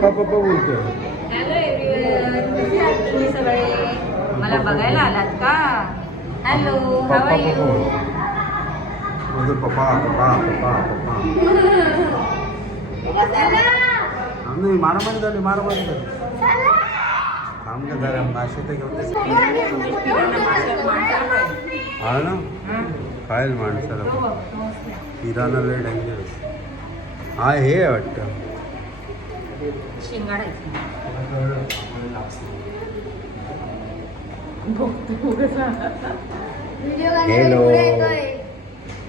पप्पा पप्पा बोलतोय. हॅलो एव्हरीवन, कसे आहात तुम्ही सगळे? मला बघायला आलात का? Hello, how are you? माझे पप्पा पप्पा पप्पा पप्पा नाही मारामारी झाली मारामारी झाली. थांब का जरा मासे तर घेऊन हा ना खायला माणसाला किराणा लय डेंजरस. हा हे वाटतं शिंगाडा हेलो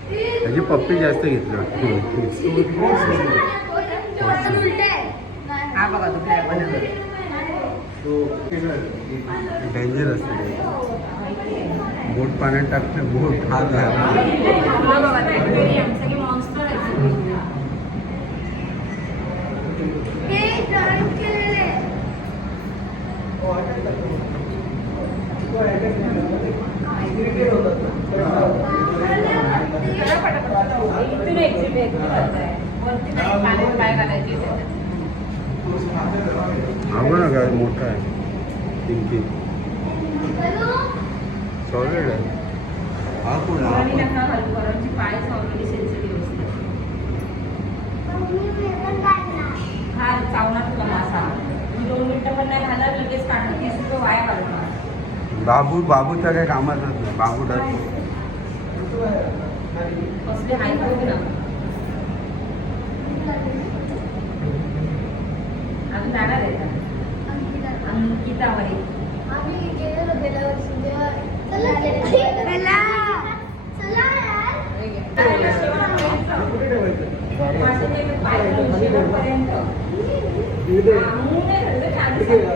त्याची पप्पी जास्त घेतली वाटतं. हा बघा तो डेंजर असते बोट पाण्यात टाकते बोट हात आवड ना काय मोठा आहे किमती सॉलिड आहे. हा कोण पाय ऑलरेडी सेन्सिटिव्ह असते. हा चावणार तुला मासा. 2 मिनिटं पण नाही घालत लगेच काढणार. 30 रुपये वाया काढणार. बाबूच्या काही कामात नाही. बाबू डर कसले हाय बघ ना. अजून जाणार आहे का? अंकिता वही आम्ही गेलेलो गेल्या वर्षी जेव्हा चला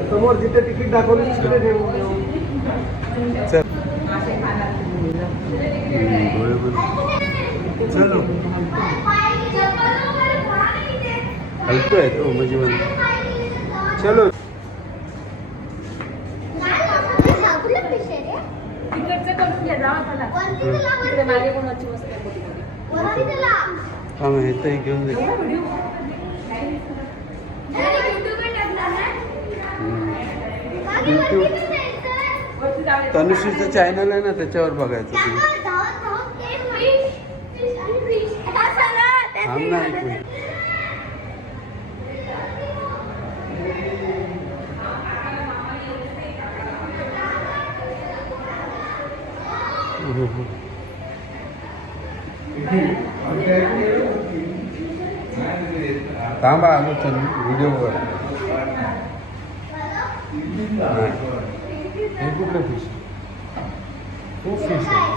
समोर जिथे तिकीट दाखवली तिथे ठेवू. चलो हलतोय तो म्हणजे चलो हा हे तर घेऊन दे. तनुश्रीचं चॅनल आहे ना त्याच्यावर बघायचं तुम्ही. थांब ना एक मिनिट. थांबा आलो चल व्हिडिओवर. हे कुठलं फिश? खूप फिश आहे.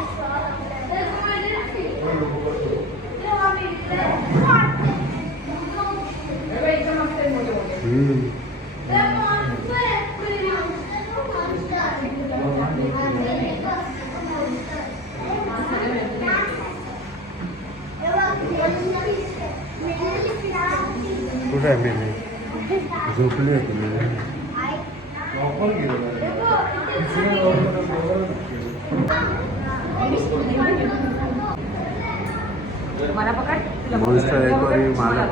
कुठे आहे मेले? झोपली होती मेले. मला पकड. मॉन्स्टर एक मला